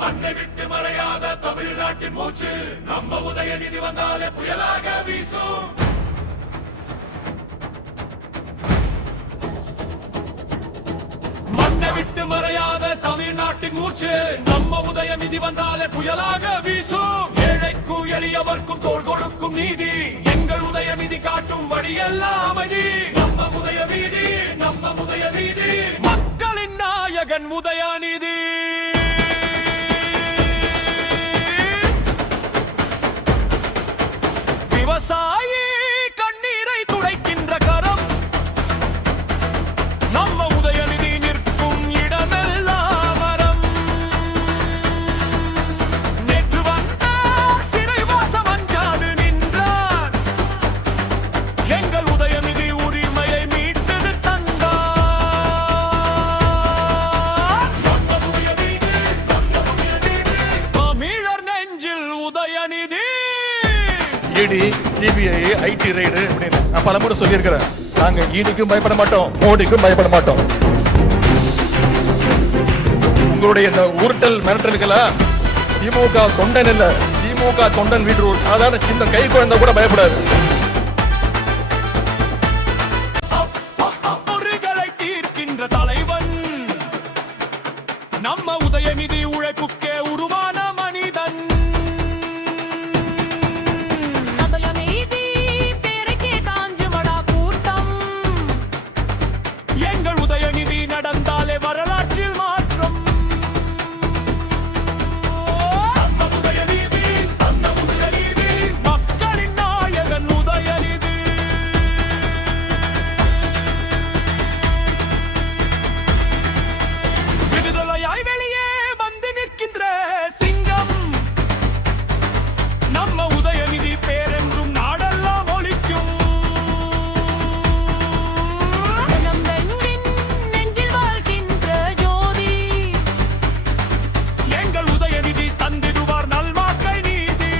மண்ணை விட்டு மறையாத தமிழ்நாட்டின் மூச்சு நம்ம உதயநிதி வந்தாலே புயலாக வீசும். மண்ணை விட்டு மறையாத தமிழ்நாட்டின் மூச்சு நம்ம உதயநிதி வந்தாலே புயலாக வீசும். ஏழைக்கும் எளியவர்க்கும் தோள் கொடுக்கும் நீதி எங்கள் உதயநிதி காட்டும் வழியெல்லாம் அமைதி. நம்ம உதயநிதி, நம்ம உதயநிதி, மக்களின் நாயகன் உதயநிதி. விவசாயி கண்ணீரை துடைக்கின்ற கரம் நம்ம உதயநிதி நிற்கும் இடமெல்லாம் மரம். நேற்று வந்த சிறைவாசம் அஞ்சாது நின்றார் எங்கள் உதயநிதி உரிமையை மீட்டது தந்தார். நம்ம உதயநிதி, நம்ம உதயநிதி, தமிழர் நெஞ்சில் உதயநிதி. இடி, சிபிஐ, ஐடி ரைடு அப்படின்னு நான் பல முறை சொல்லியிருக்கிறேன். நாங்க ஈடிக்கும் பயப்பட மாட்டோம், மோடிக்கும் பயப்பட மாட்டோம். உங்களுடைய இந்த உருட்டல் மிரட்டல்களா திமுக தொண்டன் இல்ல, திமுக தொண்டன் வீடு ஒரு சாதாரண சின்ன கை குழந்தை கூட பயப்படாது. பொறிகளை தீர்க்கின்ற தலைவன் நம்ம உதயநிதி, உழைப்புக்கே உருவான மனிதன். எங்கள் உதயநிதி நடந்தாலே வரலாற்றில் மாற்றம். நம்ம உதயநிதி, நம்ம உதயநிதி, மக்களின் நாயகன் உதயநிதி. விடுதலையாய் வெளியே வந்து நிற்கின்ற சிங்கம் நம்ம உதயநிதி பேரென்றும் நாடெல்லாம் ஒலிக்கும். எங்கள் உதயநிதி தந்திடுவார் நல்வாக்கை நீதி.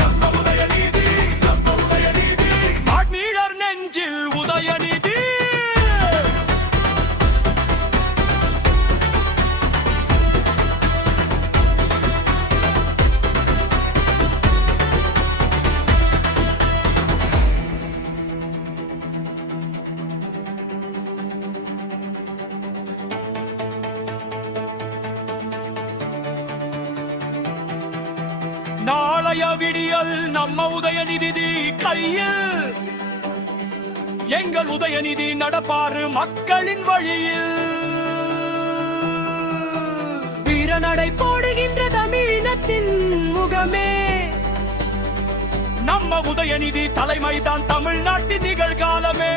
நம்ம உதயநிதி, நம்ம உதயநிதி, மாண்புமிகு நெஞ்சில் உதயநிதி. நாளைய விடியல் நம்ம உதயநிதி கையில். எங்கள் உதயநிதி நடப்பாரு மக்களின் வழியில். வீரநடை போடுகின்ற தமிழினத்தின் முகமே நம்ம உதயநிதி தலைமைதான் தமிழ்நாட்டின் நிகழ்காலமே.